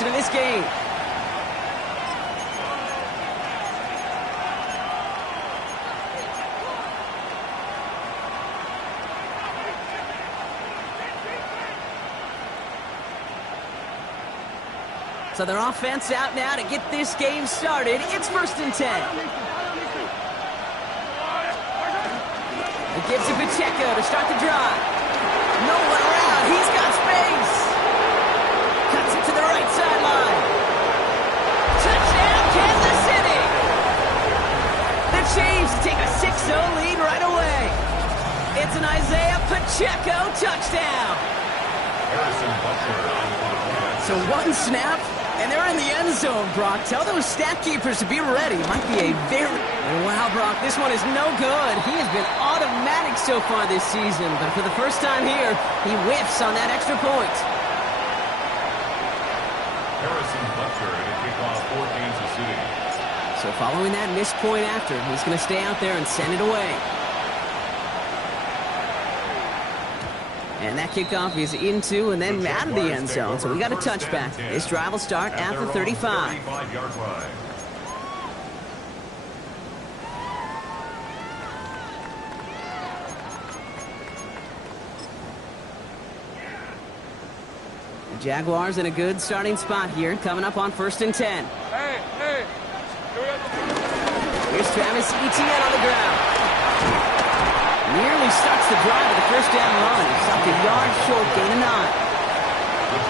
action in this game. So their offense out now to get this game started. It's 1st and 10. It gives it Pacheco to start the drive. No one around. He's got space. Cuts it to the right sideline. Touchdown, Kansas City. The Chiefs take a 6-0 lead right away. It's an Isaiah Pacheco touchdown. So one snap, and they're in the end zone, Brock. Tell those stat keepers to be ready. Might be a very... Wow, Brock, this one is no good. He has been automatic so far this season, but for the first time here, he whiffs on that extra point. Harrison Butker to kick off for Kansas City. So following that missed point after, he's going to stay out there and send it away. And that kickoff is into and then out of the end zone. So we got a touchback. This drive will start at the 35. The Jaguars in a good starting spot here, coming up on 1st and 10. Here's Travis Etienne on the ground. Nearly starts the drive with the first down run. He stopped a yard short, gain of 9.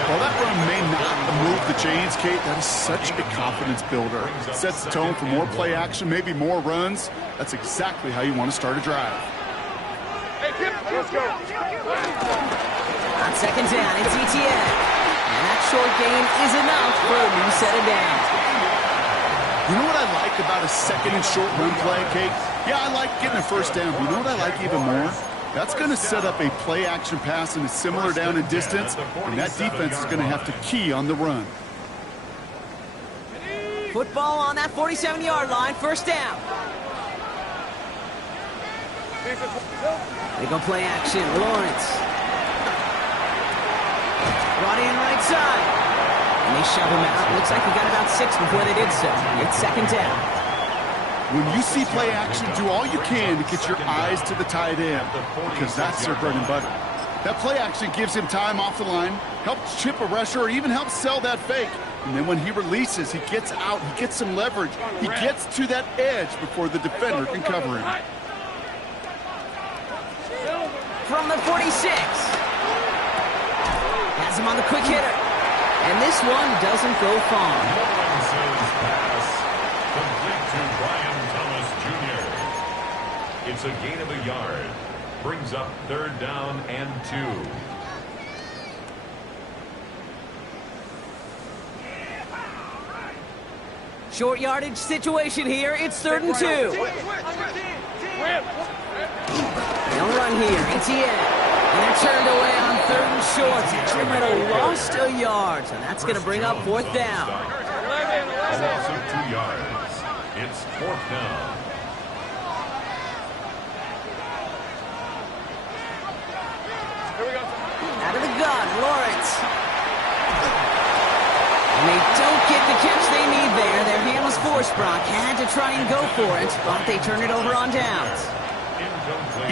Well, that run may not move the chains, Kate. That is such a confidence builder. Sets the tone for more play action, maybe more runs. That's exactly how you want to start a drive. Let's go. On 2nd down, it's Etienne. And that short gain is enough for a new set of downs. You know what I like about a 2nd and short run play, Kate? Yeah, I like getting a first down, but you know what I like even more? That's going to set up a play-action pass in a similar down and distance, and that defense is going to have to key on the run. Football on that 47-yard line, first down. They go play action, Lawrence. Brought in right side. And they shove him out. Looks like he got about 6 before they did so. It's 2nd down. When you see play action, do all you can to get your eyes to the tight end, because that's their bread and butter. That play action gives him time off the line, helps chip a rusher, or even helps sell that fake. And then when he releases, he gets out, he gets some leverage. He gets to that edge before the defender can cover him. From the 46. Has him on the quick hitter. And this one doesn't go far. It's a gain of a yard. Brings up 3rd down and 2. Short yardage situation here. It's 3rd and 2. They'll run here. Etienne. And they're turned away on 3rd and short. They might have lost a yard. So that's going to bring up 4th down. A loss of 2 yards. It's 4th down. Out of the gun, Lawrence. And they don't get the catch they need there. Their hand was forced, Brock. Had to try and go for it, but they turn it over on downs.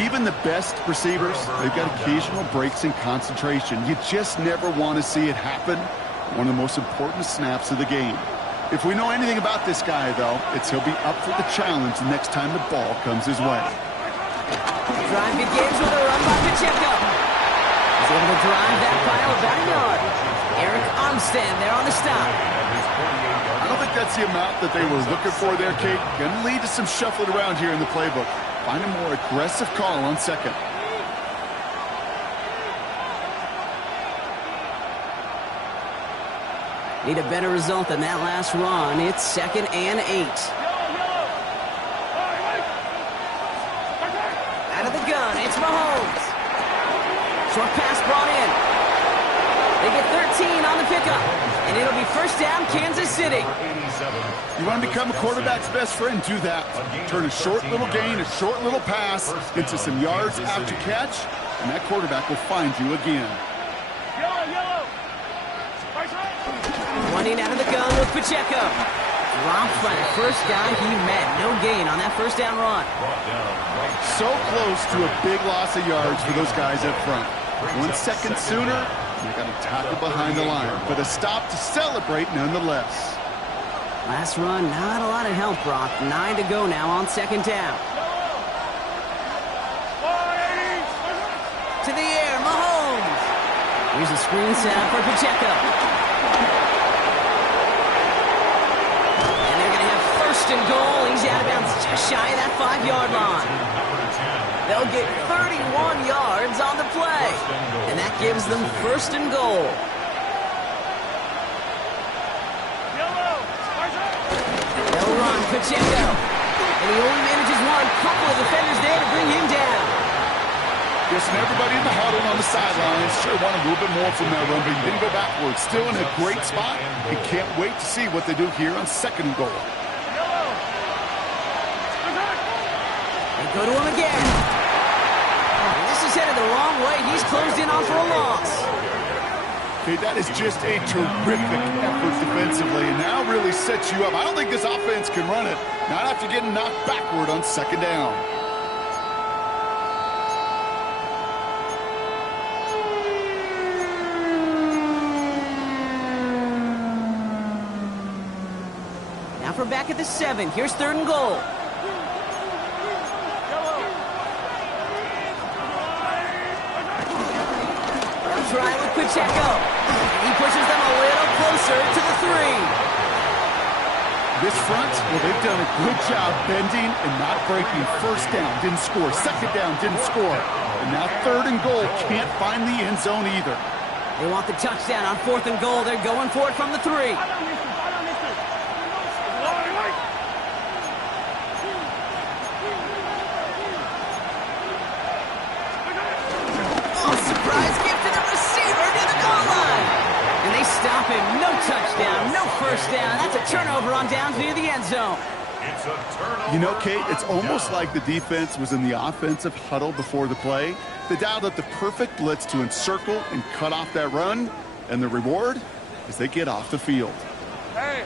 Even the best receivers, they've got occasional breaks in concentration. You just never want to see it happen. One of the most important snaps of the game. If we know anything about this guy, though, it's he'll be up for the challenge the next time the ball comes his way. The drive begins with a run by Pacheco. He's able to drive that pile about a yard. Eric Armstead there on the stop. I don't think that's the amount that they were looking for there, Kate. Going to lead to some shuffling around here in the playbook. Find a more aggressive call on 2nd. Need a better result than that last run. It's 2nd and 8. Out of the gun, it's Mahomes. Short pass brought in. They get 13 on the pickup. And it'll be first down, Kansas City. You want to become a quarterback's best friend, do that. Turn a short little gain, a short little pass into some yards after catch, and that quarterback will find you again. Running out of the gun with Pacheco. Dropped by the first guy he met. No gain on that first down run. So close to a big loss of yards for those guys up front. 1 second sooner, they got to tackle behind the line. But a stop to celebrate nonetheless. Last run, not a lot of help, Brock. 9 to go now on second down. To the air, Mahomes. Here's a screen set up for Pacheco. And they're going to have first and goal. He's out of bounds just shy of that 5-yard line. They'll get 31 yards on the play. And that gives them first and goal. They'll run Pacheco. And he only manages one. Couple of defenders there to bring him down. Yes, and everybody in the huddle on the sidelines sure wanted a little bit more from that run, but he didn't go backwards. Still in a great spot. He can't wait to see what they do here on second and goal. They go to him again. And this is headed the wrong way. He's closed in on for a loss. Okay, that is just a terrific effort defensively, and now really sets you up. I don't think this offense can run it, not after getting knocked backward on second down. Now for back at the 7. Here's third and goal. Try with Pacheco. He pushes them a little closer to the 3. This front, well, they've done a good job bending and not breaking. First down, didn't score. Second down, didn't score. And now third and goal, can't find the end zone either. They want the touchdown on fourth and goal. They're going for it from the 3. Stop him. No touchdown. No first down. That's a turnover on downs near the end zone. It's a turnover. You know, Kate, it's almost like the defense was in the offensive huddle before the play. They dialed up the perfect blitz to encircle and cut off that run. And the reward is they get off the field. Hey.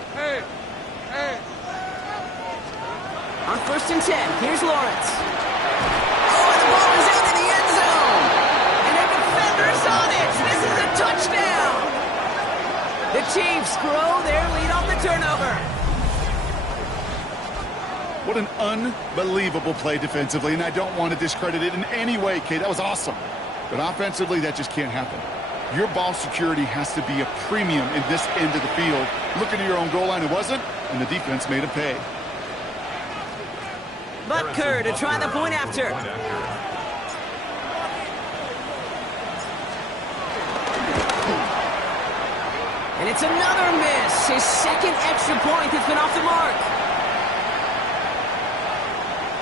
On first and 10, here's Lawrence. Oh, and the ball is out in the end zone. And the defender's on it. This is a touchdown. The Chiefs grow their lead on the turnover. What an unbelievable play defensively, and I don't want to discredit it in any way, Kate. That was awesome. But offensively, that just can't happen. Your ball security has to be a premium in this end of the field. Looking at your own goal line, it wasn't, and the defense made a pay. Butker to try the point after. And it's another miss. His second extra point has been off the mark.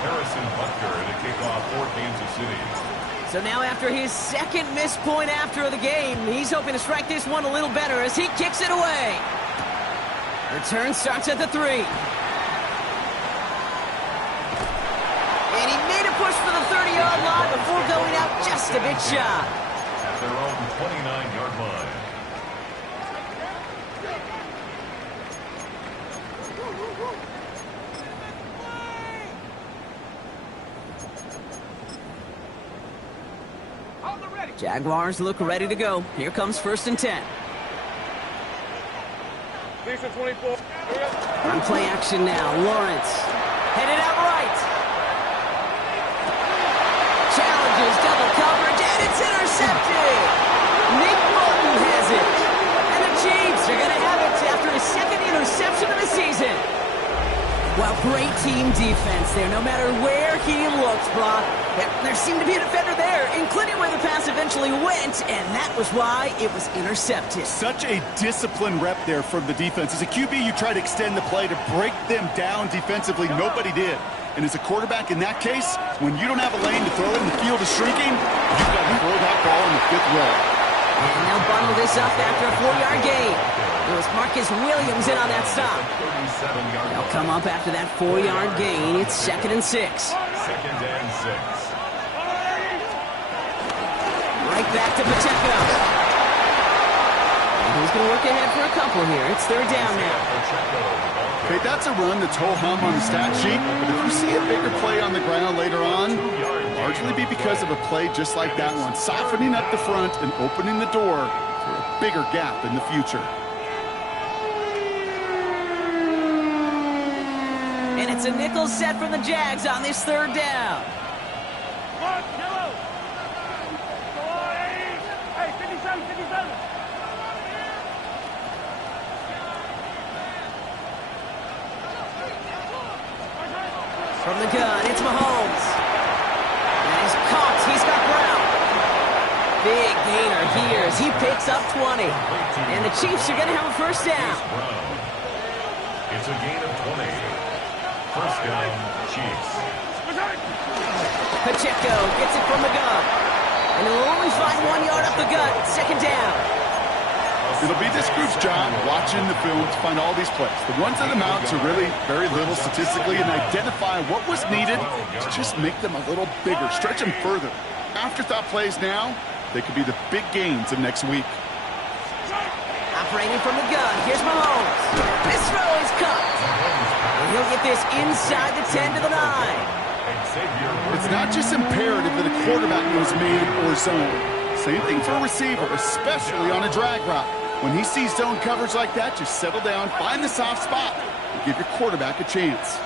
Harrison Butker to kick off for Kansas City. So now after his second missed point after the game, he's hoping to strike this one a little better as he kicks it away. Return starts at the 3. And he made a push for the 30-yard line before going out just a bit shy. At their own 29-yard line. Jaguars look ready to go. Here comes first and 10. Decent 24. On play action now. Lawrence headed out right. Challenges double coverage, and it's intercepted. Nick Bolton has it. And the Chiefs are going to have it after his second interception of the season. Well, great team defense there, no matter where he looks, Brock. There seemed to be a defender there, including where the pass eventually went, and that was why it was intercepted. Such a disciplined rep there from the defense. As a QB, you try to extend the play to break them down defensively. Nobody did. And as a quarterback in that case, when you don't have a lane to throw it and the field is shrinking, you've got to throw that ball in the 5th row. And they'll bundle this up after a 4-yard gain. It was Marcus Williams in on that stop. They'll come up after that 4-yard gain. It's 2nd and 6. Second and 6. Right back to Pacheco. And He's going to work ahead for a couple here. It's third down now. Okay, that's a run that's ho-hum on the stat sheet, but if you see a bigger play on the ground later on, it'll largely be because of a play just like that one, softening up the front and opening the door for a bigger gap in the future. And it's a nickel set from the Jags on this third down. From the gun, it's Mahomes. And he's caught. He's got Brown. Big gainer here as he picks up 20. And the Chiefs are going to have a first down. It's a gain of 20. First down, Chiefs. Pacheco gets it from the gun. And he'll only find 1 yard up the gut. Second down. It'll be this group's job watching the film to find all these plays. The ones that amount to really very little statistically and identify what was needed to just make them a little bigger, stretch them further. Afterthought plays now, they could be the big gains of next week. Operating from the gun, here's Mahomes. This throw is cut. And he'll get this inside the 10 to the 9. It's not just imperative that a quarterback knows man or zone. Same thing for a receiver, especially on a drag route. When he sees zone coverage like that, just settle down, find the soft spot, and give your quarterback a chance.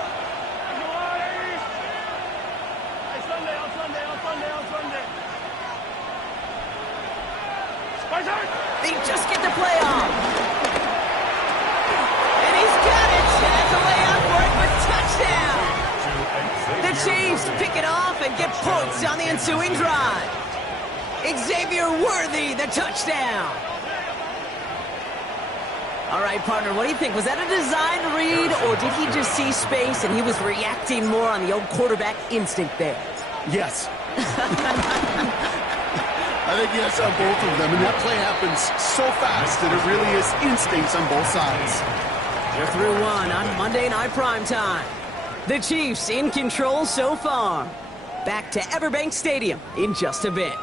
They just get the play off. And he's got it. That's a layout for it, but touchdown. The Chiefs pick it off and get points on the ensuing drive. Xavier Worthy, the touchdown. All right, partner, what do you think? Was that a designed read, or did he just see space and he was reacting more on the old quarterback instinct there? Yes. I think yes on both of them, and that play happens so fast that it really is instincts on both sides. You're through one on Monday Night Primetime. The Chiefs in control so far. Back to Everbank Stadium in just a bit.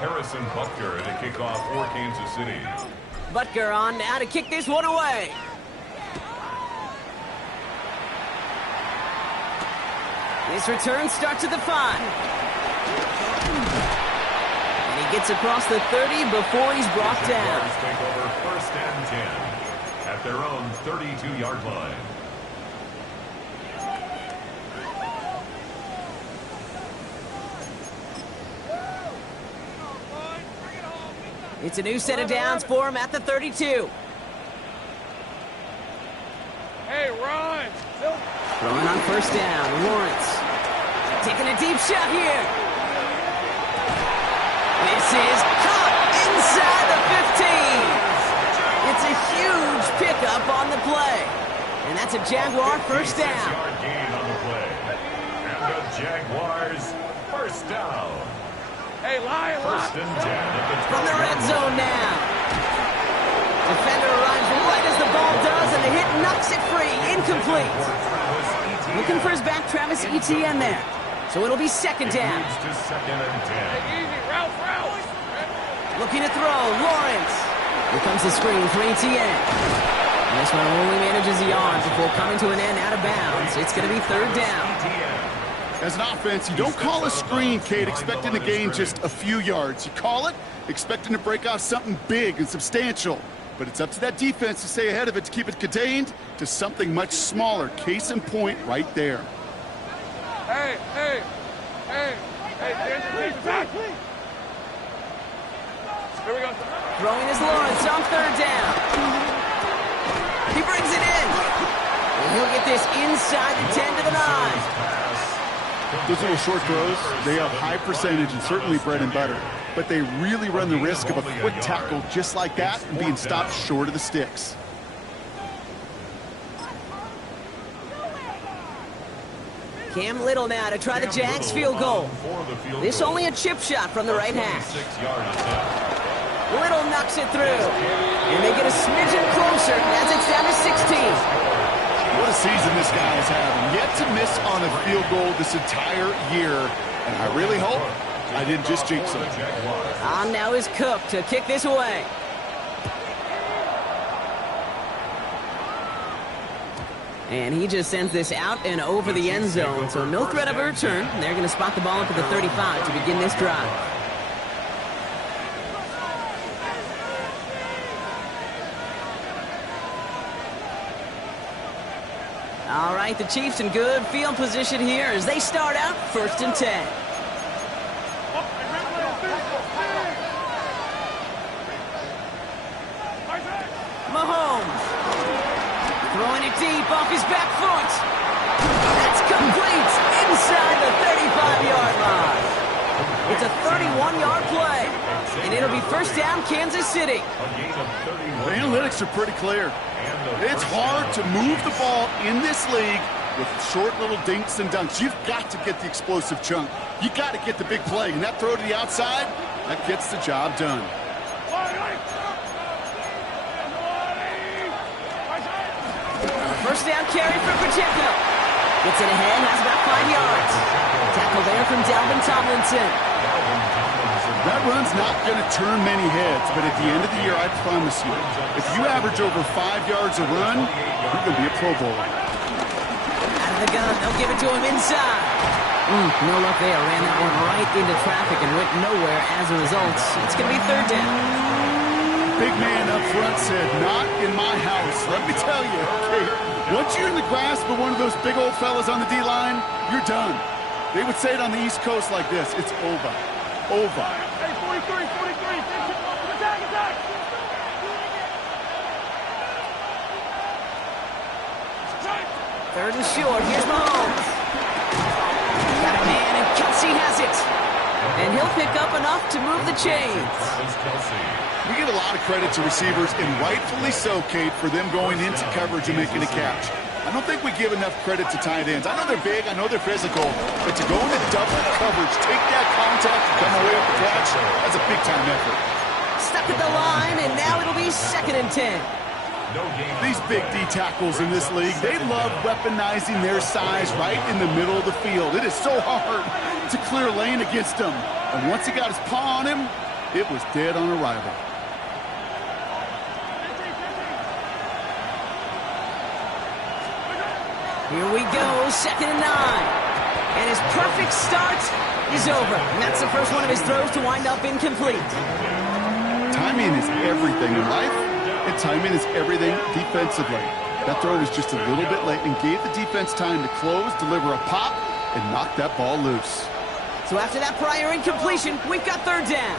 Harrison Butker to kick off for Kansas City. Butker on now to kick this one away. His return starts at the 5. And he gets across the 30 before he's brought down. Take over first and 10 at their own 32-yard line. It's a new set of downs for him at the 32. Hey, run! Throwing on first down, Lawrence. Taking a deep shot here. This is caught inside the 15. It's a huge pickup on the play. And that's a Jaguar first down. 6-yard gain on the play. And the Jaguars first down. Hey, Lion! First and 10 at the From the red zone now. Defender arrives right as the ball does, and the hit knocks it free. Incomplete. Looking for his back, Travis Etienne there. So it'll be second down. Moves to second and 10. Hey, easy, route. Looking to throw, Lawrence. Here comes the screen for Etienne. And this one only manages the arm before coming to an end out of bounds. It's going to be third down. As an offense, you don't call a screen, Kate, expecting to gain just a few yards. You call it expecting to break off something big and substantial. But it's up to that defense to stay ahead of it to keep it contained to something much smaller. Case in point right there. Hey, please. Here we go. Throwing his Lawrence on third down. He brings it in. And he'll get this inside the 10 to the 9. Those little short throws, they are high percentage and certainly bread and butter. But they really run the risk of a quick tackle just like that and being stopped short of the sticks. Cam Little now to try the Jags field goal. This only a chip shot from the right hash. Little knocks it through. And they get a smidgen closer as it's down to 16. What a season this guy is having. Yet to miss on a field goal this entire year. And I really hope I didn't just jinx him. On now is Cook to kick this away. And he just sends this out and over the end zone. So no threat of a return. They're going to spot the ball up at the 35 to begin this drive. All right, the Chiefs in good field position here as they start out 1st and 10. Mahomes throwing it deep off his back foot. That's complete inside the 35-yard line. It's a 31-yard play, and it'll be 1st down, Kansas City. The analytics are pretty clear. It's hard to move the ball in this league with short little dinks and dunks. You've got to get the explosive chunk. You got to get the big play, and that throw to the outside, that gets the job done. First down carry for Pacheco. Gets it ahead, has about 5 yards. Tackle there from Dalvin Tomlinson. That run's not going to turn many heads, but at the end of the year, I promise you, if you average over 5 yards a run, you're going to be a Pro Bowler. Out of the gun, they'll give it to him inside. No luck there. Ran that one right into traffic and went nowhere as a result. It's going to be 3rd down. Big man up front said, not in my house. Let me tell you, okay, once you're in the grasp of one of those big old fellas on the D-line, you're done. They would say it on the East Coast like this, it's over. Over. Hey, 43, 43. Attack. 3rd and short. Here's Mahomes. Got a man, and Kelce has it. And he'll pick up enough to move the chains. We get a lot of credit to receivers, and rightfully so, Kate, for them going into coverage and making a catch. I don't think we give enough credit to tight ends. I know they're big, I know they're physical, but to go into double coverage, take that contact, and come away with the catch, that's a big-time effort. Stuck at the line, and now it'll be 2nd and 10. These big D tackles in this league, they love weaponizing their size right in the middle of the field. It is so hard to clear lane against them. And once he got his paw on him, it was dead on arrival. Here we go, 2nd and 9. And his perfect start is over. And that's the first one of his throws to wind up incomplete. Timing is everything in life, and timing is everything defensively. That throw was just a little bit late and gave the defense time to close, deliver a pop, and knock that ball loose. So after that prior incompletion, we've got 3rd down.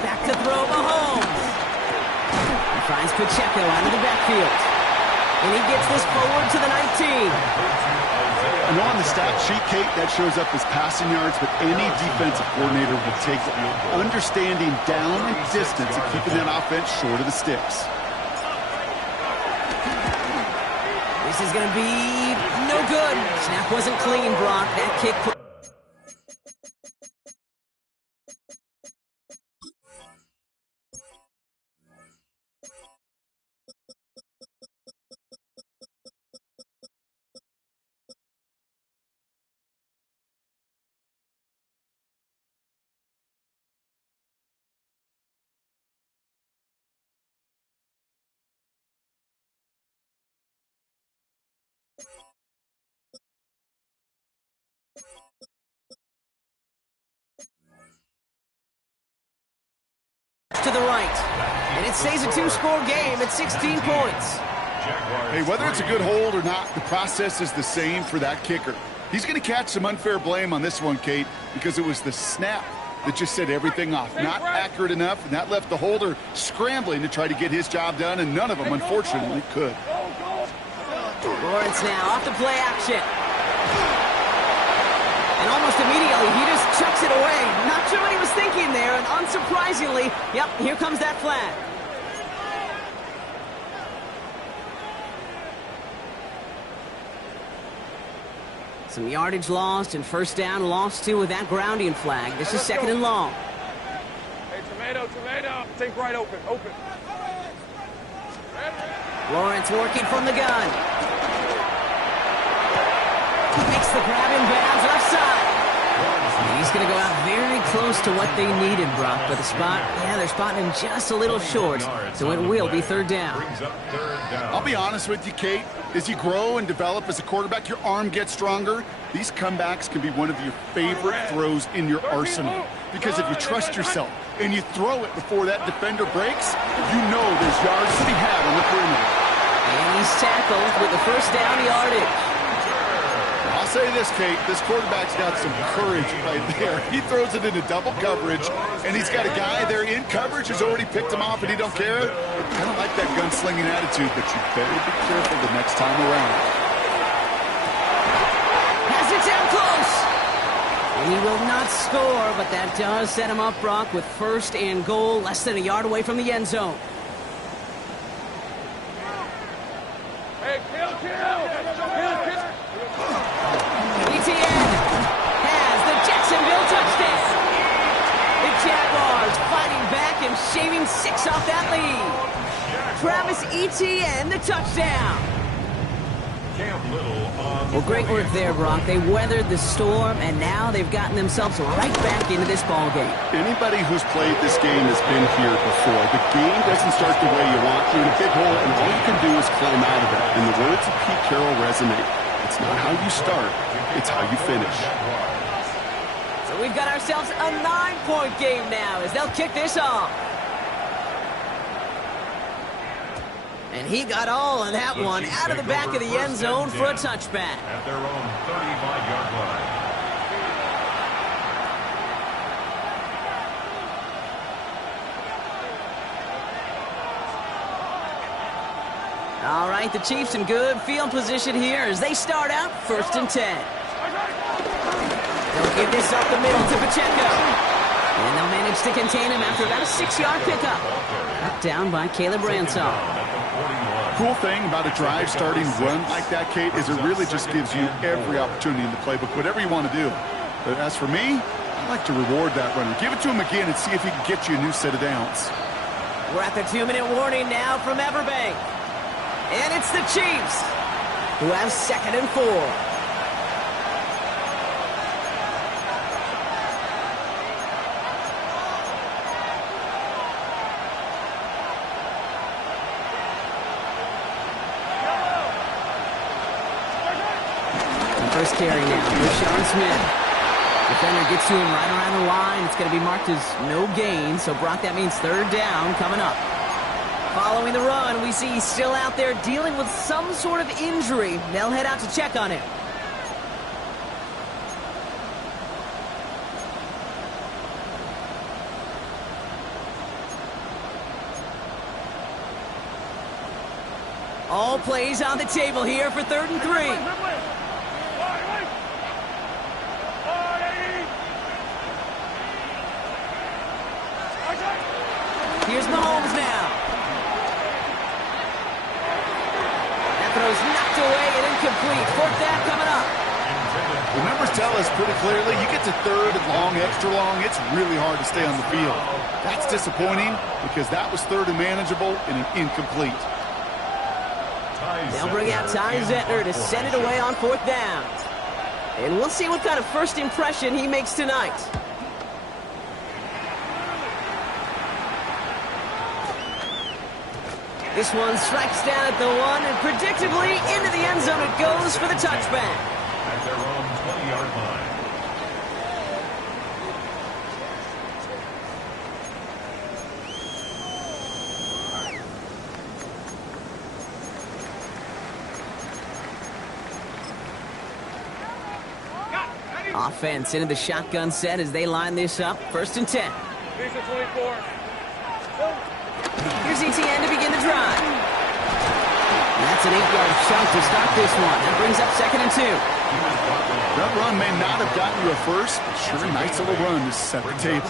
Back to throw Mahomes. He finds Pacheco out of the backfield. And he gets this forward to the 19. I know on the stat sheet, Kate, that shows up as passing yards, but any defensive coordinator will take it. Understanding down and distance and keeping that offense short of the sticks. This is going to be no good. Snap wasn't clean, Brock. That kick put... to the right. And it stays a 2-score game at 16 points. Hey, whether it's a good hold or not, the process is the same for that kicker. He's going to catch some unfair blame on this one, Kate, because it was the snap that just set everything off. Not accurate enough, and that left the holder scrambling to try to get his job done, and none of them, unfortunately, could. Lawrence now off the play action. And almost immediately, he just chucks it away. Not sure what he was thinking there, and unsurprisingly, yep, here comes that flag. Some yardage lost and 1st down lost too with that grounding flag. This is 2nd and long. Hey, tomato. Think right, open. Lawrence working from the gun. Makes the grab in bounds, left side. He's going to go out very close to what they needed, Brock, but the spot, they're spotting him just a little short, so it will be third down. I'll be honest with you, Kate. As you grow and develop as a quarterback, your arm gets stronger. These comebacks can be one of your favorite throws in your arsenal. Because if you trust yourself and you throw it before that defender breaks, you know there's yards to be had on the perimeter. And he's tackled with the first down yardage. I'll say this, Kate, this quarterback's got some courage right there. He throws it into double coverage, and he's got a guy there in coverage who's already picked him off, and he don't care. I don't like that gunslinging attitude, but you better be careful the next time around. Has it down close. And he will not score, but that does set him up, Brock, with first and goal, less than a yard away from the end zone. Etienne has the Jacksonville touchdown. The Jaguars fighting back and shaving 6 off that lead. Travis Etienne, the touchdown. Well, great work there, Brock. They weathered the storm, and now they've gotten themselves right back into this ball game. Anybody who's played this game has been here before. The game doesn't start the way you want. You're in a big hole, and all you can do is climb out of it. And the words of Pete Carroll resonate. It's not how you start, it's how you finish. So we've got ourselves a 9-point game now as they'll kick this off. And he got all of that one out of the back of the end zone for a touchback. At their own 35-yard line. All right, the Chiefs in good field position here as they start out first and 10. They'll give this up the middle to Pacheco. And they'll manage to contain him after about a 6-yard pickup. Knocked down by Caleb Ransall. Cool thing about a drive starting run like that, Kate, is it really just gives you every opportunity in the playbook, whatever you want to do. But as for me, I like to reward that runner. Give it to him again and see if he can get you a new set of downs. We're at the 2-minute warning now from Everbank. And it's the Chiefs who have 2nd and 4. First carry now, Rashawn Smith. Defender gets to him right around the line. It's going to be marked as no gain. So, Brock, that means third down coming up. Following the run, we see he's still out there dealing with some sort of injury. They'll head out to check on him. All plays on the table here for 3rd and 3. Here's Mahomes now. That throw's knocked away and incomplete. 4th down coming up. The numbers tell us pretty clearly, you get to 3rd and long, extra long, it's really hard to stay on the field. That's disappointing because that was 3rd and manageable and an incomplete. They'll bring out Ty Zentner to send it away on 4th down. And we'll see what kind of first impression he makes tonight. This one strikes down at the 1, and predictably into the end zone it goes for the touchback. At their own 20-yard line. Offense into the shotgun set as they line this up. 1st and 10. Here's Etienne to begin the drive. And that's an 8-yard chunk to start this one. That brings up 2nd and 2. That run may not have gotten you a first, but sure a nice little run to set the table.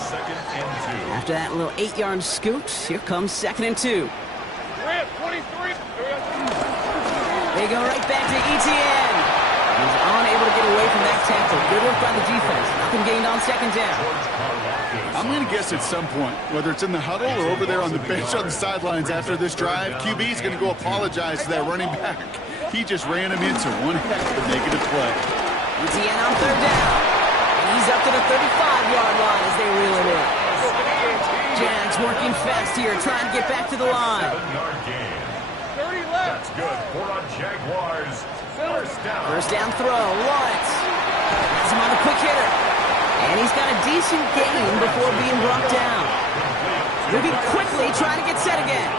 After that little 8-yard scoot, here comes 2nd and 2. They go right back to Etienne. He's unable to get away from that tackle. Good work by the defense. Welcome gained on second down. I'm going to guess at some point, whether it's in the huddle or over there on the bench on the sidelines after this drive, QB is going to go apologize to that running back. He just ran him into one heck of a negative play. ETN on third down. And he's up to the 35-yard line as they reel him in. Jags working fast here, trying to get back to the line. 7-yard gain. 30 left. That's good for a Jaguars. First down. First down throw, Lawrence. Has him on a quick hitter. And he's got a decent gain before being brought down. Moving quickly, trying to get set again.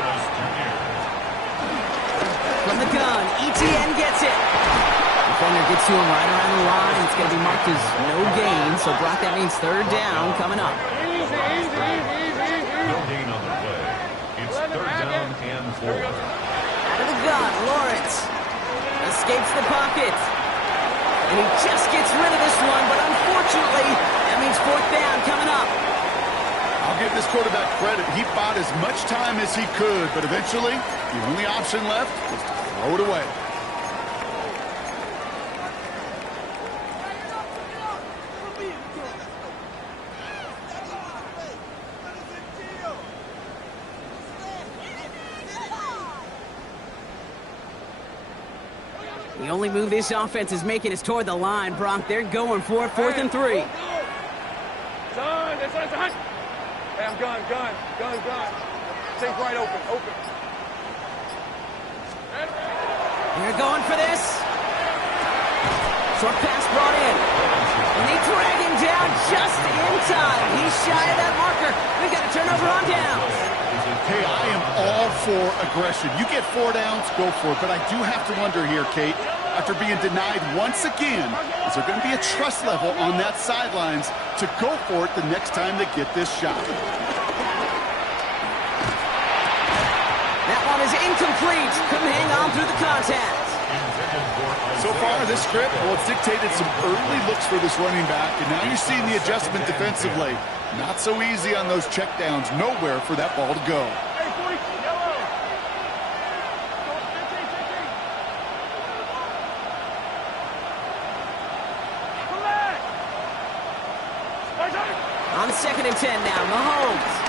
From the gun, ETN gets it. Defender gets to him right around the line. It's going to be marked as no gain. So, Brock, that means third down coming up. No gain on the play. It's third down and 4. Out of the gun, Lawrence escapes the pocket. And he just gets rid of this one, but unfortunately, that means fourth down coming up. I'll give this quarterback credit. He bought as much time as he could, but eventually, the only option left was to throw it away. The only move this offense is making is toward the line, Bronk. They're going for it, 4th and 3. Hey, I'm gun. Take right open. They're going for this. Short pass brought in. And they drag him down just in time. He's shy of that marker. We got a turnover on downs. Hey, I am all for aggression. You get 4 downs, go for it. But I do have to wonder here, Kate, after being denied once again, is there going to be a trust level on that sidelines to go for it the next time they get this shot? That one is incomplete. Couldn't hang on through the contact. So far, this script, well, it's dictated some early looks for this running back, and now you're seeing the adjustment defensively. Not so easy on those checkdowns. Nowhere for that ball to go. Hey, 40, yellow. Come back. On 2nd and 10 now, Mahomes.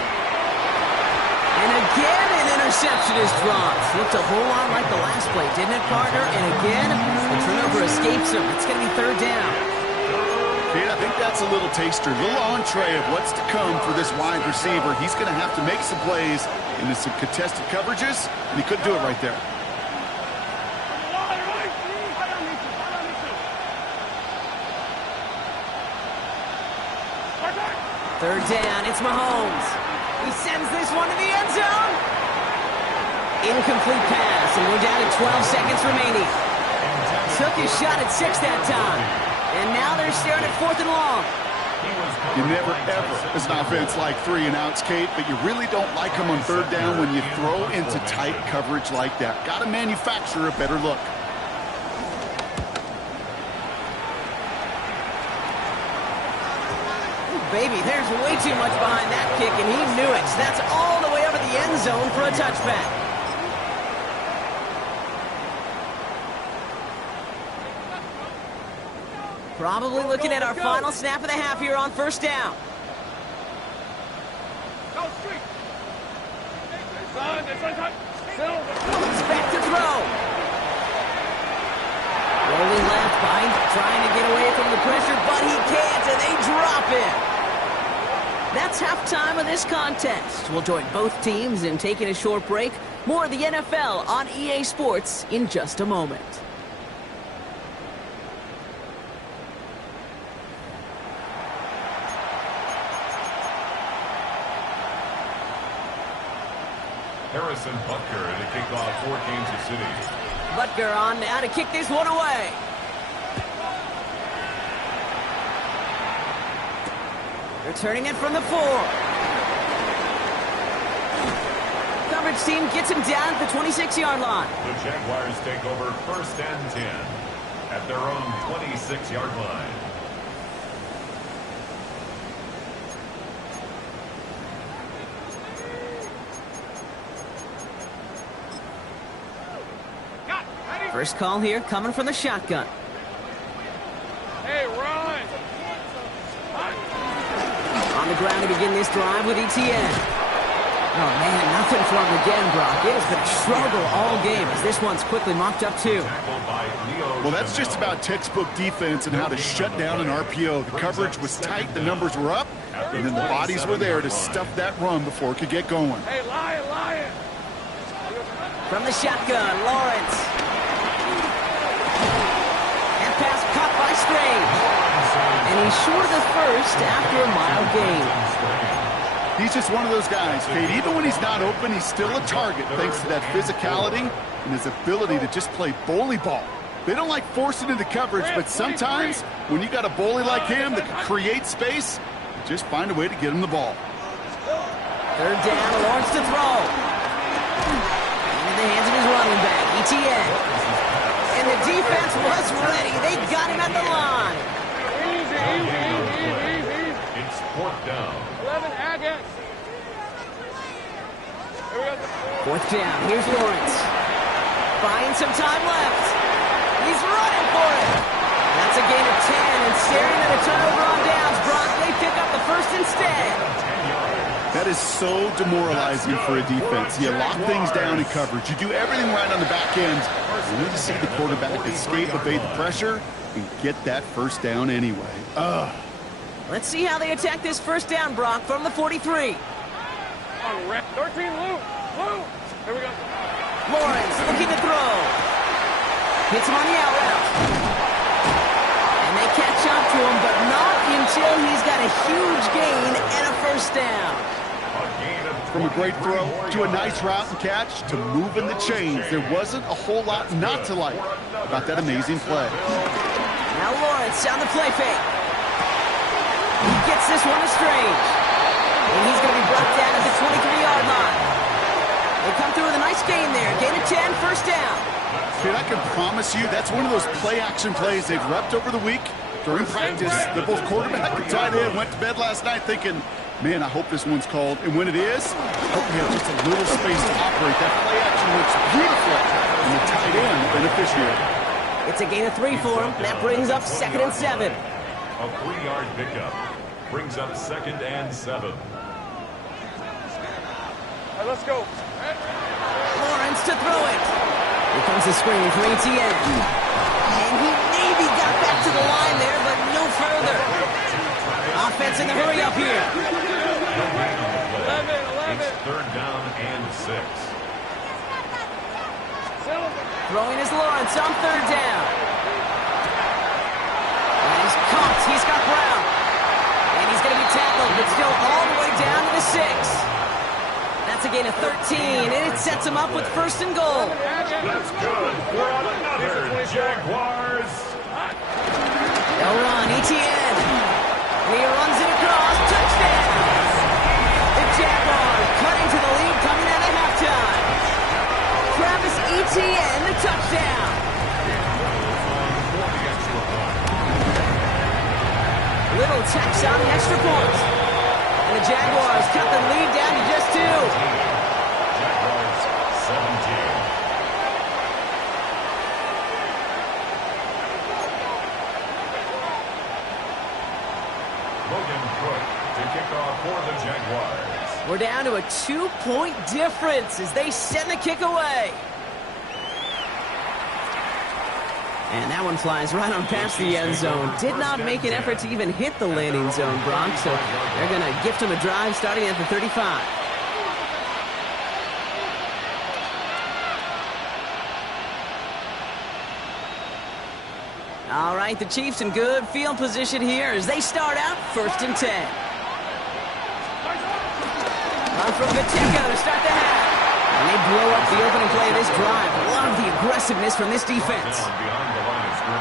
And again, an interception is dropped. Looked a whole lot like the last play, didn't it, partner? And again, the turnover escapes him. It's going to be third down. Kate, I think that's a little taster, a little entree of what's to come for this wide receiver. He's going to have to make some plays into some contested coverages, and he couldn't do it right there. Third down, it's Mahomes. He sends this one to the end zone. Incomplete pass, and we're down to 12 seconds remaining. Took his shot at 6 that time. And now they're staring at 4th and long. You never, ever, as an offense, like 3 and outs, Kate, but you really don't like them on third down when you throw into tight coverage like that. Got to manufacture a better look. Baby, there's way too much behind that kick, and he knew it. That's all the way over the end zone for a touchback. Probably looking at our final snap of the half here on first down. He's back to throw. Rolling left, behind, trying to get away from the pressure, but he can't, and they drop it. That's halftime of this contest. We'll join both teams in taking a short break. More of the NFL on EA Sports in just a moment. Harrison Butker to kick off for Kansas City. Butker on now to kick this one away. Returning it from the 4. Coverage team gets him down at the 26-yard line. The Jaguars take over 1st and 10 at their own 26-yard line. First call here coming from the shotgun. Hey, run. the ground to begin this drive with Etienne. Oh, man, nothing from him again, Brock. It has been a struggle all game as this one's quickly mopped up, too. Well, that's just about textbook defense and how to shut down an RPO. The coverage was tight, the numbers were up, and then the bodies were there to stuff that run before it could get going. Hey, Lion! From the shotgun, Lawrence. And pass caught by Strange. And he's short of the first after a mild gain. He's just one of those guys, Kate. Even when he's not open, he's still a target thanks to that physicality and his ability to just play bully ball. They don't like forcing into coverage, but sometimes when you got a bully like him that can create space, just find a way to get him the ball. Third down, Lawrence to throw. In the hands of his running back, Etienne. And the defense was ready. They got him at the line. Easy. It's fourth down. 11 Agate. Fourth down, here's Lawrence. Buying some time left. He's running for it. That's a gain of 10, and staring at a turnover on downs, Brock, they pick up the first instead. That is so demoralizing for a defense. You lock things down in coverage. You do everything right on the back end. You need to see the quarterback escape, evade the pressure, and get that first down anyway. Let's see how they attack this first down, Brock, from the 43. 13, Lou. Here we go. Lawrence looking to throw. Hits him on the out route. And they catch up to him, but not until he's got a huge gain and a first down. From a great throw to a nice route and catch to moving the chains, there wasn't a whole lot not to like about that amazing play. Now Lawrence on the play fake. He gets this one to Strange. And he's going to be brought down at the 23-yard line. They come through with a nice gain there. Gain of 10, first down. Kid, I can promise you that's one of those play-action plays they've repped over the week during practice. The both quarterback and tight end went to bed last night thinking, man, I hope this one's called. And when it is, I hope we have just a little space to operate. That play action looks beautiful. And the tight end beneficiary. It's a gain of 3 for him. That brings up 2nd and 7. A 3-yard pickup brings up 2nd and 7. All right, let's go. Lawrence to throw it. Here comes the screen for Etienne. And he maybe got back to the line there, but no further. Offense in the hurry up here. 11. It's 3rd down and 6. Throwing is Lawrence on 3rd down. And he's caught. He's got Brown. And he's going to be tackled, but still all the way down to the 6. That's a gain of 13, and it sets him up with 1st and goal. That's good for another Jaguars. They'll run, Etienne. And he runs it across, touchdown. The Jaguars cutting to the lead coming out of halftime. Travis Etienne, the touchdown. Little tax on the extra point. And the Jaguars cut the lead down to just 2. Jaguars 17. Logan Cook to kick off for the Jaguars. We're down to a 2-point difference as they send the kick away. And that one flies right on past the end zone. Did not make an effort to even hit the landing zone, Brock, so they're going to gift him a drive starting at the 35. All right, the Chiefs in good field position here as they start out 1st and 10. Run from Pacheco to start the half. And they blow up the opening play of this drive. Love the aggressiveness from this defense.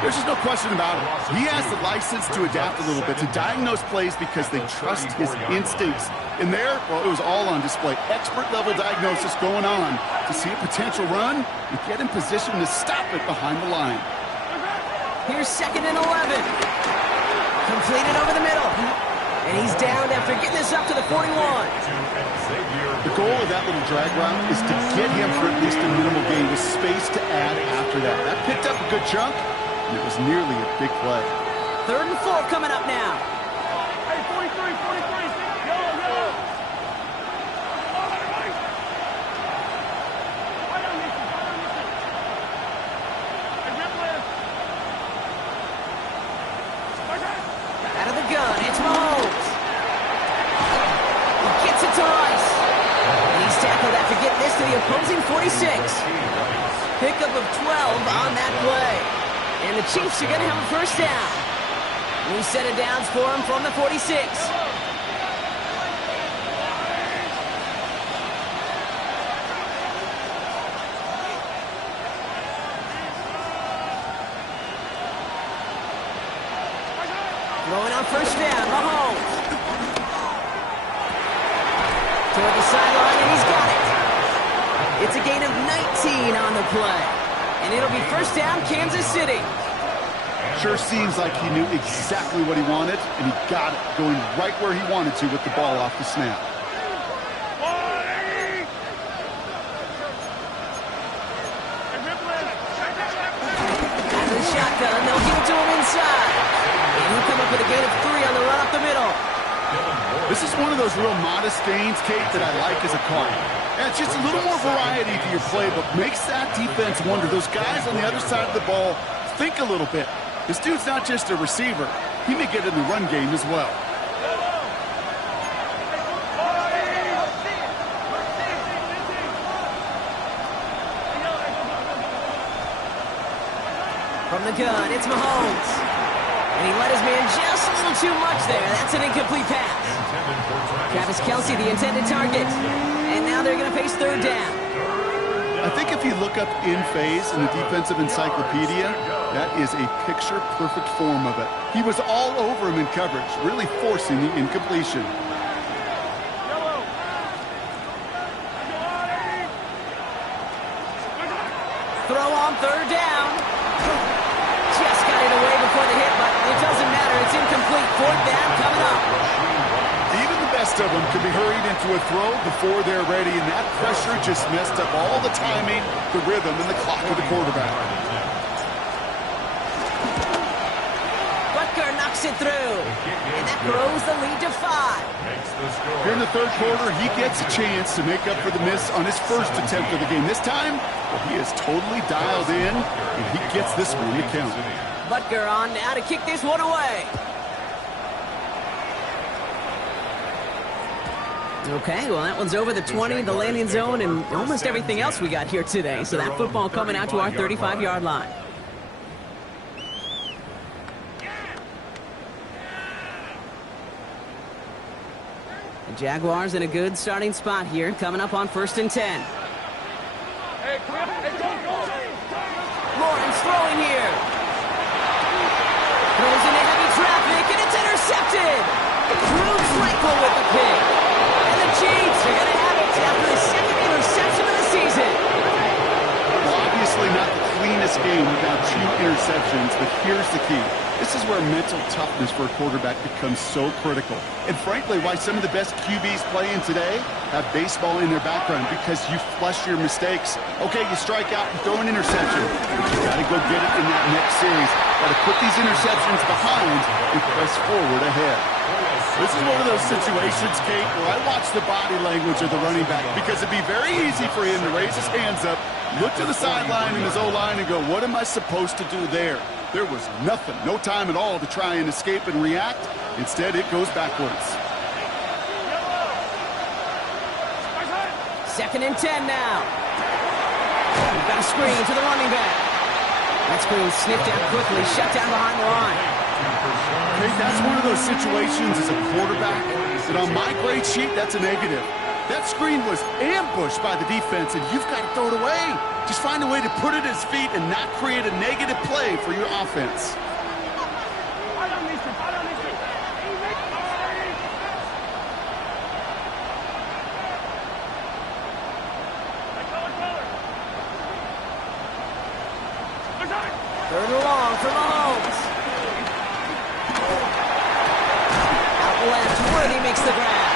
There's just no question about it. He has the license to adapt a little bit, to diagnose plays because they trust his instincts. And there, well, it was all on display. Expert-level diagnosis going on to see a potential run and get in position to stop it behind the line. Here's 2nd and 11. Completed over the middle. And he's down after getting this up to the 41. The goal of that little drag route is to get him for at least a minimal gain with space to add after that. That picked up a good chunk, and it was nearly a big play. 3rd and 4 coming up now. Hey, 43. Out of the gun, it's Mahomes. He gets it to Rice. And he's tackled after getting this to the opposing 46. Pickup of 12 on that play. And the Chiefs are going to have a first down. New set of downs for him from the 46. Throwing on first down, Mahomes. Toward the sideline, and he's got it. It's a gain of 19 on the play. And it'll be first down, Kansas City. Sure seems like he knew exactly what he wanted, and he got it, going right where he wanted to with the ball off the snap. Out of the shotgun, they'll give it to him inside. And he'll come up with a gain of 3 on the run up the middle. This is one of those real modest gains, Kate, that I like as a call. And it's just a little more variety to your play, but makes that defense wonder. Those guys on the other side of the ball think a little bit. This dude's not just a receiver. He may get in the run game as well. From the gun, it's Mahomes. And he let his man just a little too much there. That's an incomplete pass. Travis Kelce, the intended target. And now they're going to face third down. I think if you look up in phase in the defensive encyclopedia, that is a picture-perfect form of it. He was all over him in coverage, really forcing the incompletion. Throw on third down. Just got it away before the hit, but it doesn't matter. It's incomplete. Fourth down coming up. Even the best of them can be hurried into a throw before they're ready, and that pressure just messed up all the timing, the rhythm, and the clock of the quarterback. Butker knocks it through, and that grows the lead to 5. Here in the third quarter, he gets a chance to make up for the miss on his first attempt of the game. This time, well, he is totally dialed in, and he gets this one to count. Butker on now to kick this one away. Okay, well, that one's over the 20, the landing zone, and almost everything else we got here today. So that football coming out to our 35-yard line. The Jaguars in a good starting spot here, coming up on 1st and 10. Hey, come on. Hey, go. Lawrence throwing here. Throws into heavy traffic, and it's intercepted. Drew Tranquil with the pick. And the Chiefs are going to have it after the second interception of the season. Well, obviously not the cleanest game without 2 interceptions, but here's the key. This is where mental toughness for a quarterback becomes so critical. And frankly, why some of the best QBs playing today have baseball in their background, because you flush your mistakes. Okay, you strike out and throw an interception, but you got to go get it in that next series. Got to put these interceptions behind and press forward ahead. This is one of those situations, Kate, where I watch the body language of the running back, because it'd be very easy for him to raise his hands up, look to the sideline in his O-line and go, what am I supposed to do there? There was nothing, no time at all to try and escape and react. Instead, it goes backwards. 2nd and 10 now. We've got a screen to the running back. That screen sniffed out quickly, shut down behind the line. Okay, that's one of those situations as a quarterback that on my grade sheet, that's a negative. That screen was ambushed by the defense, and you've got to throw it away. Just find a way to put it at his feet and not create a negative play for your offense. Third and long for Mahomes. Out left, Worthy makes the grab.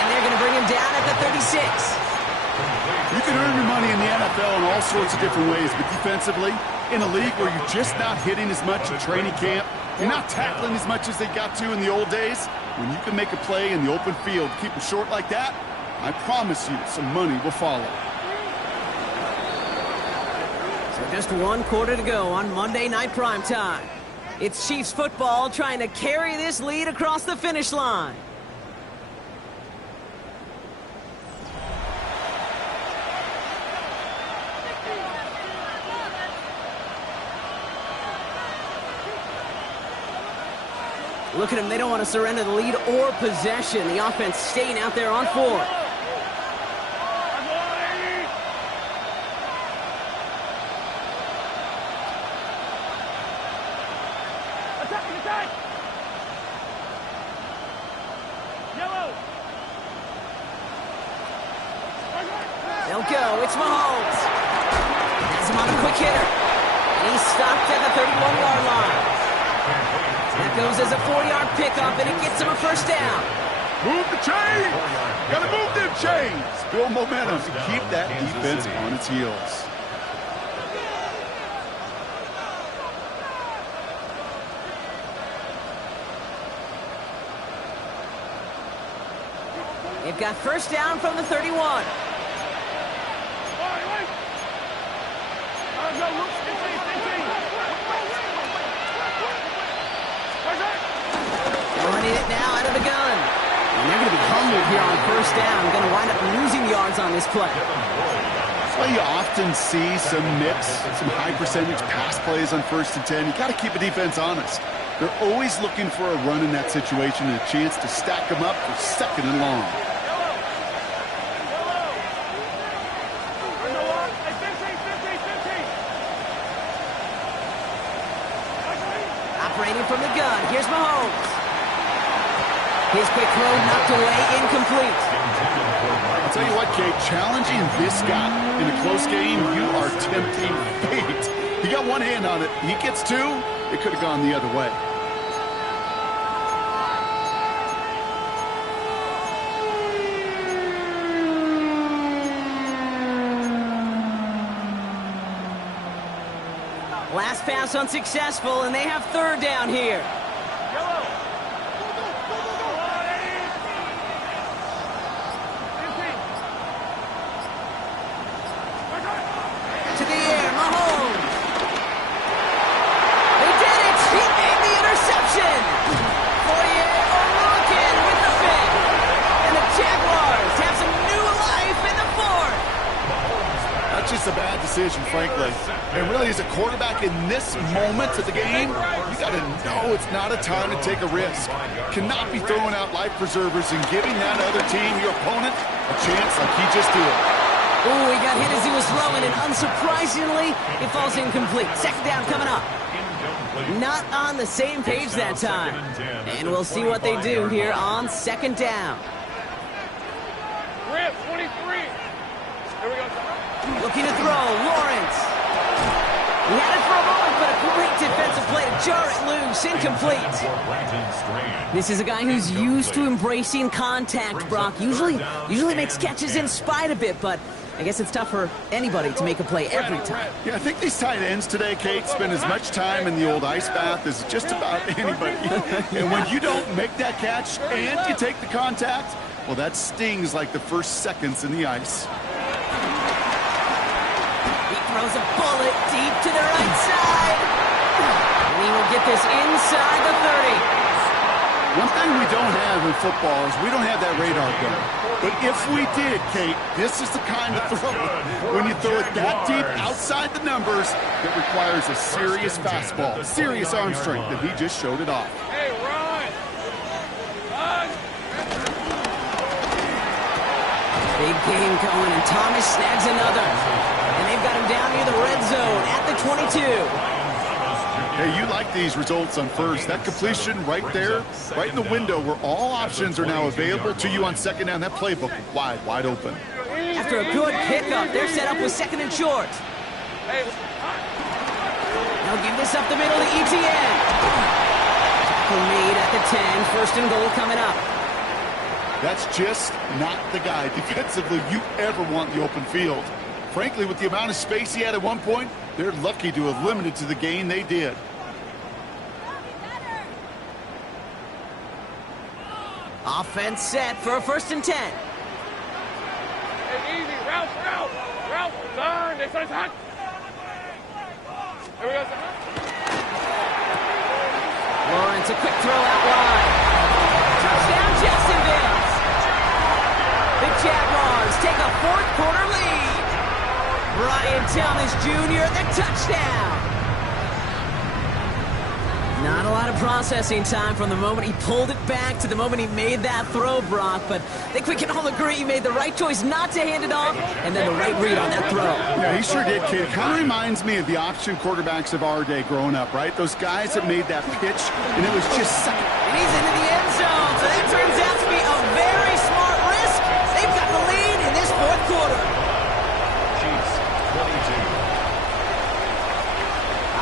And they're going to bring him down at the 36. You can earn your money in the NFL in all sorts of different ways, but defensively, in a league where you're just not hitting as much in training camp, you're not tackling as much as they got to in the old days, when you can make a play in the open field, keep it short like that, I promise you some money will follow. So just 1 quarter to go on Monday Night Primetime. It's Chiefs football trying to carry this lead across the finish line. Look at them. They don't want to surrender the lead or possession. The offense staying out there on 4. They'll go. It's Mahomes. Has him on a quick hitter. And he's stopped at the 31-yard line. That goes as a 4-yard pickup, and it gets him a first down. Move the chains! Gotta move them chains! Build momentum to keep that defense on its heels. They've got first down from the 31. Running it now out of the gun. And they're going to be humbled here on first down. Going to wind up losing yards on this play. That's why you often see some mix, some high percentage pass plays on 1st and 10. You got to keep a defense honest. They're always looking for a run in that situation and a chance to stack them up for 2nd and long. Operating from the gun. Here's Mahomes. His quick throw knocked away, incomplete. I'll tell you what, Kate, challenging this guy in a close game, you are tempting fate. He got one hand on it. He gets 2. It could have gone the other way. Last pass unsuccessful, and they have 3rd down here. To the air, Mahomes. They did it! He made the interception! Fourier O'Rourke with the pick. And the Jaguars have some new life in the 4th. That's just a bad decision, frankly. And really, as a quarterback in this moment of the game, you got to know it's not a time to take a risk. Cannot be throwing out life preservers and giving that other team, your opponent, a chance like he just did. Oh, he got hit as he was throwing, and unsurprisingly, it falls incomplete. 2nd down coming up. Not on the same page that time. And we'll see what they do here on 2nd down. Grip, 23. Here we go. Looking to throw, Lawrence. He had it for a moment, but a great defensive play to jar it loose, incomplete. This is a guy who's used to embracing contact, Brock. Usually makes catches in spite of it, but I guess it's tough for anybody to make a play every time. Yeah, I think these tight ends today, Kate, spend as much time in the old ice bath as just about anybody. And when you don't make that catch and you take the contact, well, that stings like the first seconds in the ice. Throws a bullet deep to the right side. And he will get this inside the 30. One thing we don't have in football is we don't have that radar gun. But if we did, Kate, this is the kind of throw, when you throw it that deep outside the numbers, that requires a serious fastball, serious arm strength, and he just showed it off. Hey, run! Run! Big game going, and Thomas snags another. And they've got him down near the red zone at the 22. Hey, you like these results on 1st. That completion right there, right in the window where all options are now available to you on 2nd down. That playbook wide open. After a good pickup, they're set up with 2nd and short. Now give this up the middle to ETN. Tackle made at the 10. 1st and goal coming up. That's just not the guy defensively you ever want the open field. Frankly, with the amount of space he had at one point, they're lucky to have limited to the gain they did. Offense set for a 1st and 10. Hey, easy. Route. Turn. This is hot. Here we go, It's a quick throw out wide. Touchdown, Jacksonville. The Jaguars take a fourth-quarter lead. Brian Thomas Jr., the touchdown. Not a lot of processing time from the moment he pulled it back to the moment he made that throw, Brock. But I think we can all agree he made the right choice not to hand it off, and then the right read on that throw. Yeah, he sure did, kid. Kind of reminds me of the option quarterbacks of our day growing up, right? Those guys that made that pitch, and it was just second. And he's into the end zone, so that turns out to be a very smart risk. They've got the lead in this fourth quarter. Chiefs, 22.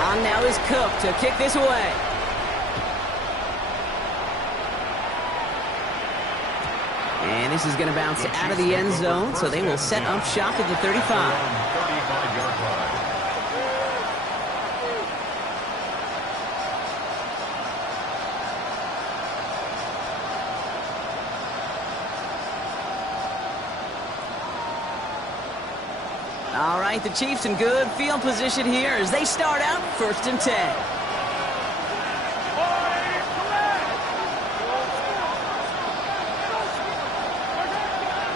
On now is Cook to kick this away. And this is going to bounce out of the end zone, so they will set up shop at the 35. 35-yard line. All right, the Chiefs in good field position here as they start out 1st and 10.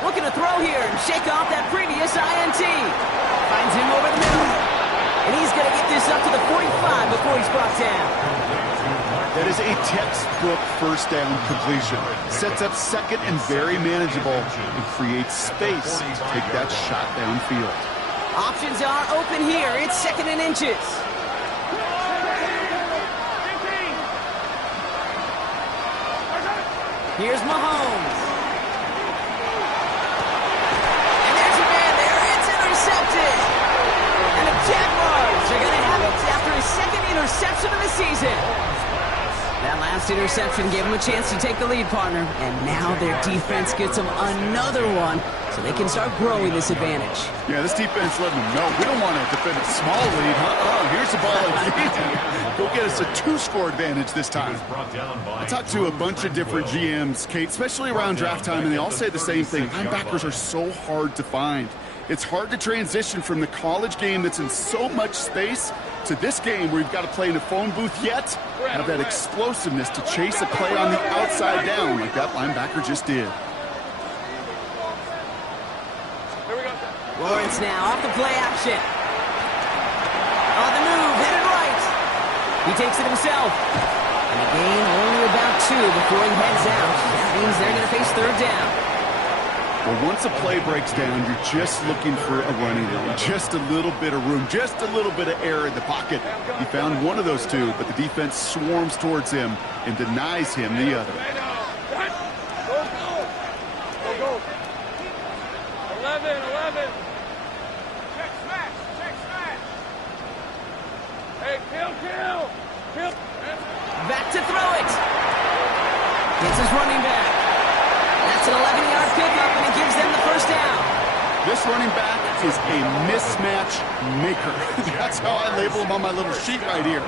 Looking to throw here and shake off that previous INT. Finds him over the middle. And he's going to get this up to the 45 before he's brought down. That is a textbook first down completion. Sets up second and very manageable and creates space to take that shot downfield. Options are open here. It's 2nd and inches. Here's Mahomes. And there's your man there. It's intercepted. And the Jaguars are going to have it after his 2nd interception of the season. That last interception gave them a chance to take the lead, partner. And now their defense gets them another one, so they can start growing this advantage. Yeah, this defense letting them know we don't want to defend a small lead. Here's the ball again. Go get us a 2-score advantage this time. I talked to a bunch of different GMs, Kate, especially around draft time, and they all say the same thing. Linebackers are so hard to find. It's hard to transition from the college game that's in so much space to this game where you've got to play in a phone booth yet have that explosiveness to chase a play on the outside down like that linebacker just did. Lawrence now off the play action. On the move, headed right. He takes it himself. And the gain only about 2 before he heads out. That means they're going to face 3rd down. Well, once a play breaks down, you're just looking for a running lane. Just a little bit of room, just a little bit of air in the pocket. He found one of those two, but the defense swarms towards him and denies him the other. Go. 11. Check smash. Hey, kill. Back to throw it. Gets his running back. That's an 11-yard pickup, and it gives them the 1st down. This running back is a mismatch maker. That's how I label him on my little sheet right here.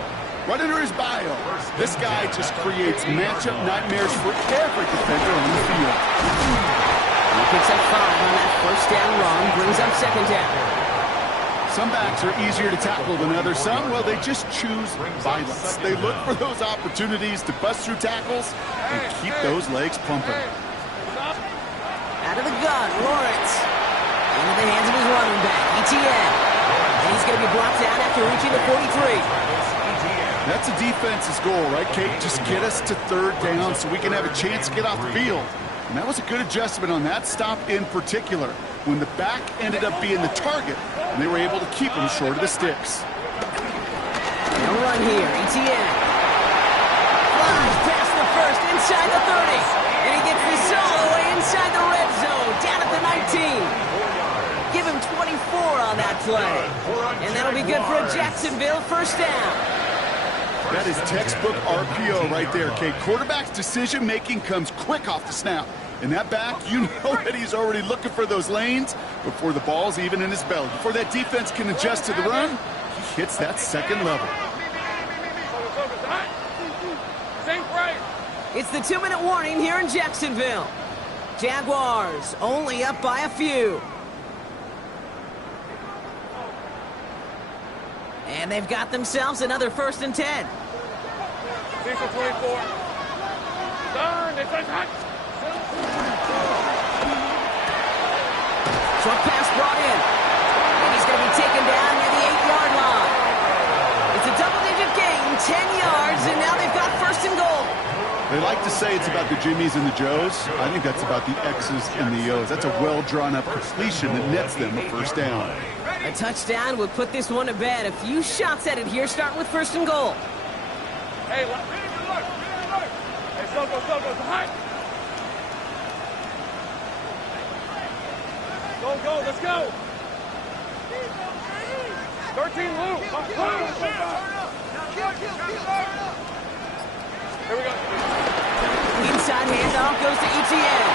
Right under his bio, this guy just creates matchup nightmares for every defender on the field. And he picks up 5 on that 1st down run, brings up 2nd down. Some backs are easier to tackle than others. Some, well, they just choose violence. They look for those opportunities to bust through tackles and keep those legs pumping. Out of the gun, Lawrence. Into the hands of his running back, Etienne. And he's going to be blocked out after reaching the 43. That's a defense's goal, right, Kate? Just get us to 3rd down so we can have a chance to get off the field. And that was a good adjustment on that stop in particular, when the back ended up being the target, and they were able to keep him short of the sticks. No run here, Etienne. Flies past the 1st, inside the 30. And he gets this all the way inside the red zone, down at the 19. Give him 24 on that play. And that'll be good for a Jacksonville 1st down. That is textbook RPO right there, Kate. Quarterback's decision-making comes quick off the snap. And that back, you know that he's already looking for those lanes before the ball's even in his belly. Before that defense can adjust to the run, he hits that 2nd level. It's the 2-minute warning here in Jacksonville. Jaguars only up by a few. And they've got themselves another 1st and 10. Diesel 24. Done. It's hot. Short pass brought in. And he's going to be taken down near the 8-yard line. It's a double-digit gain, 10 yards, and now they've got first and goal. They like to say it's about the Jimmies and the Joes. I think that's about the X's and the O's. That's a well-drawn-up completion that nets them a first down. A touchdown would put this one to bed. A few shots at it here, starting with first and goal. Hey, look. Hey, go. It's hot. Go. Let's go. 13 Lou. Here we go. Inside handoff goes to Etienne.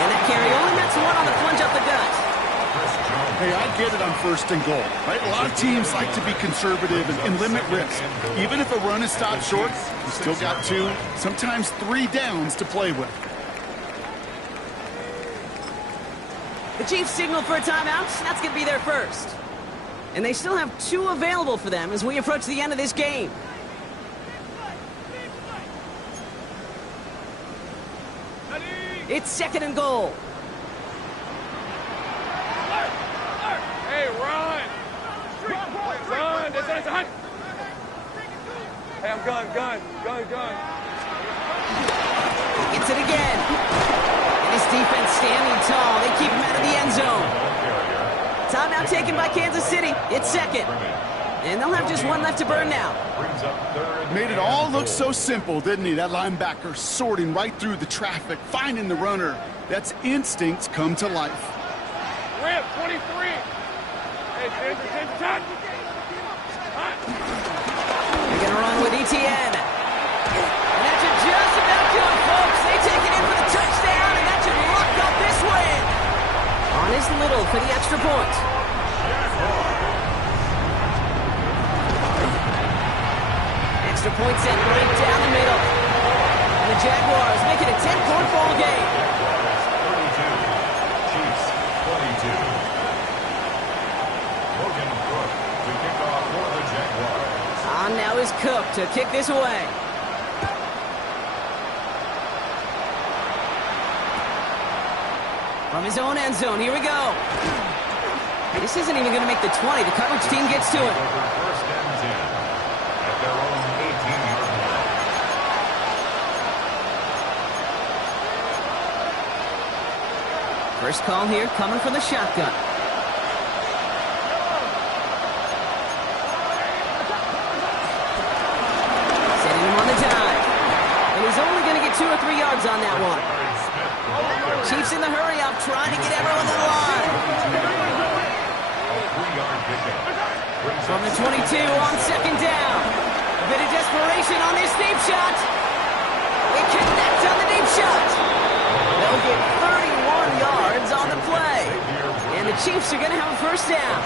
And that carry only nets one on the plunge up the gut. Hey, I get it on first and goal, right? A lot of teams like to be conservative and limit risk. Even if a run is stopped short, you still got 2, sometimes 3 downs to play with. The Chiefs signal for a timeout. That's going to be their first. And they still have 2 available for them as we approach the end of this game. It's second and goal. Hey, run. It's hot. Hey, I'm gun. Gets it again. And his defense standing tall. They keep him out of the end zone. Timeout taken by Kansas City. It's second. And they'll have just 1 left to burn now. Made it all look so simple, didn't he? That linebacker sorting right through the traffic, finding the runner. That's instincts come to life. Rip, 23. Hey, Ginger, touch. They're going to run with Etienne. And that should just about do it, folks. They take it in for the touchdown, and that should lock up this win. On his little for the extra point. Extra point set right down the middle. And the Jaguars make it a 10-point ball game. 32. Chiefs 22. Logan Cook to kick off for the Jaguars. On now is Cook to kick this away. From his own end zone, here we go. This isn't even going to make the 20. The coverage team gets to it. First and 10 at their own 18-yard line. First call here coming from the shotgun. Setting him on the dive. And he's only going to get 2 or 3 yards on that one. Chiefs in the hurry up, trying to get everyone to the line. From the 22 on second down. A bit of desperation on this deep shot. They connect on the deep shot. They'll get 31 yards on the play. And the Chiefs are going to have a first down.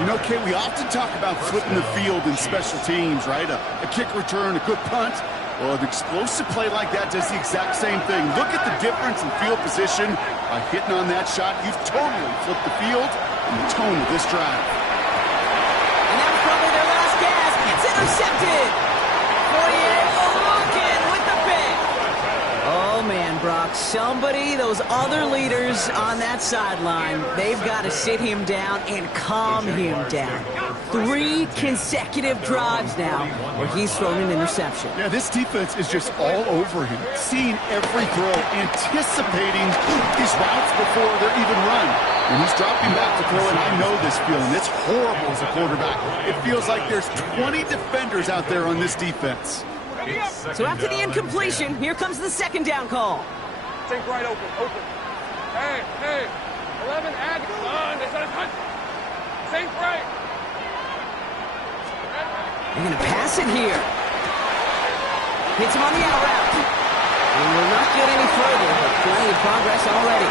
You know, Kay, we often talk about flipping the field in special teams, right? A kick return, a good punt. Well, an explosive play like that does the exact same thing. Look at the difference in field position. By hitting on that shot, you've totally flipped the field and the tone of this drive. And that was probably their last gasp. It's intercepted. Fourier looking with the pick. Oh, man, Brock. Somebody, those other leaders on that sideline, they've got to sit him down and calm him down. 3 consecutive drives now where he's thrown an interception. Yeah, this defense is just all over him, seeing every throw, anticipating these routes before they're even run. And he's dropping back to throw, and I know this feeling. It's horrible as a quarterback. It feels like there's 20 defenders out there on this defense. So after the incompletion, here comes the second down call. Think right open. Hey. 11, add. Think right. They're going to pass it here. Hits him on the out route. And will not get any further, but plenty of progress already.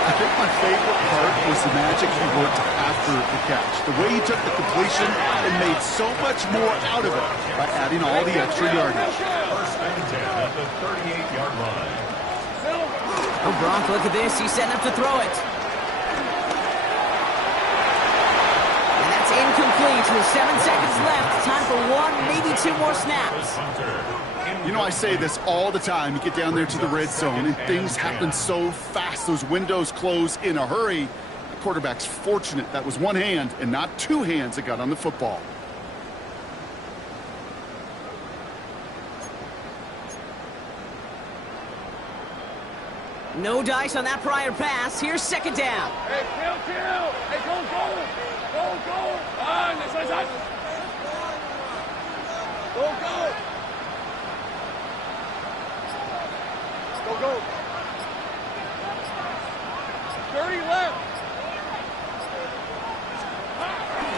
I think my favorite part was the magic he worked after the catch. The way he took the completion and made so much more out of it by adding all the extra yardage. First and 10 at the 38-yard line. Oh, Gronk, look at this. He's setting up to throw it. And that's incomplete. incomplete with 7 seconds left. Time for 1, maybe 2 more snaps. You know, I say this all the time. You get down there to the red zone, and things happen so fast. Those windows close in a hurry. The quarterback's fortunate that was one hand and not two hands that got on the football. No dice on that prior pass. Here's second down. Hey, kill! Hey, go! Ah, that's right. Go! 30 left.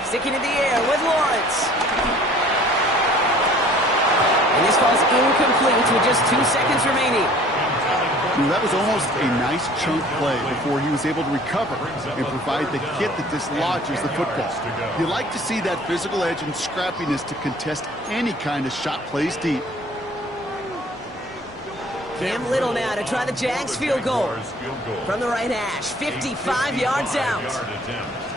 Sticking in the air with Lawrence. And this ball's incomplete with just 2 seconds remaining. That was almost a nice chunk play before he was able to recover and provide the hit that dislodges the football. You like to see that physical edge and scrappiness to contest any kind of shot plays deep. Cam Little now to try the Jags field goal. From the right hash, 55 yards out.